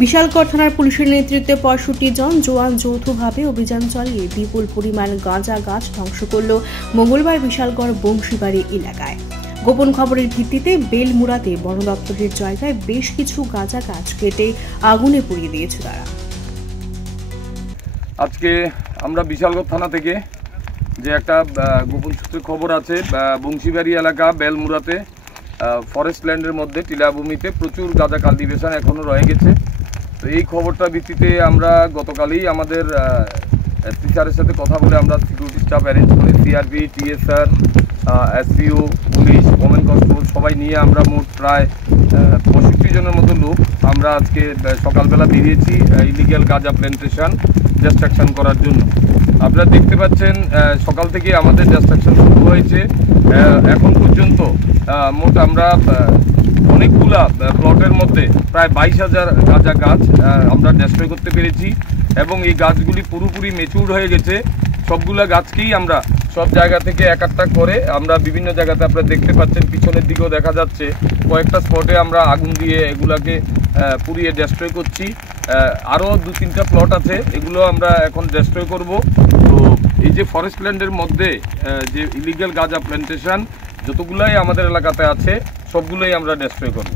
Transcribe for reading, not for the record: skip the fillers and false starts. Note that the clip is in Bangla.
বিশালগড় থানার পুলিশের নেতৃত্বে ৬৫ জন জওয়ান যৌথভাবে অভিযান চালিয়ে বিপুল পরিমাণ গাঁজা গাছ ধ্বংস করল মঙ্গলবার বিশালগড় বংশীবাড়ি এলাকায়। গোপন খবরের ভিত্তিতে বেলমুড়াতে বন দপ্তরের জায়গায় বেশ কিছু গাঁজা গাছ কেটে আগুনে পুড়িয়ে দিয়েছে তারা। আজকে আমরা বিশালগড় থানা থেকে যে একটা গোপন সূত্রে খবর আছে, বংশীবাড়ি এলাকা বেলমুড়াতে ফরেস্ট ল্যান্ডের মধ্যে টিলাভূমিতে প্রচুর গাঁজা কাল্টিভেশন এখনও রয়ে গেছে। তো এই খবরটার ভিত্তিতে আমরা গতকালই আমাদের এসপি স্যারের সাথে কথা বলে আমরা সিকিউরিটি স্টাফ অ্যারেঞ্জ করি, CRP, TSR, SPO, police, women constable সবাই নিয়ে আমরা মোট প্রায় 65 জনের মতো লোক আমরা আজকে সকালবেলা বেরিয়েছি ইলিগ্যাল গাঁজা প্ল্যান্টেশন ডিস্ট্রাকশন করার জন্য। আপনারা দেখতে পাচ্ছেন সকাল থেকে আমাদের ডিস্ট্রাকশন শুরু হয়েছে। এখন পর্যন্ত মোট আমরা অনেকগুলা প্লটের মধ্যে প্রায় 22,000 গাঁজা গাছ আমরা ডিস্ট্রয় করতে পেরেছি এবং এই গাছগুলি পুরোপুরি ম্যাচিউরড হয়ে গেছে। সবগুলা গাছকেই আমরা সব জায়গা থেকে এক একটা করে আমরা বিভিন্ন জায়গাতে আপনারা দেখতে পাচ্ছেন, পিছনের দিকেও দেখা যাচ্ছে কয়েকটা স্পটে আমরা আগুন দিয়ে এগুলাকে পুড়িয়ে ডিস্ট্রয় করছি। আরও 2-3টা প্লট আছে, এগুলো আমরা এখন ডিস্ট্রয় করব। তো এই যে ফরেস্ট ল্যান্ডের মধ্যে যে ইলিগ্যাল গাঁজা প্ল্যান্টেশন যতগুলাই আমাদের এলাকাতে আছে সবগুলোই আমরা ডিস্ট্রয় করব।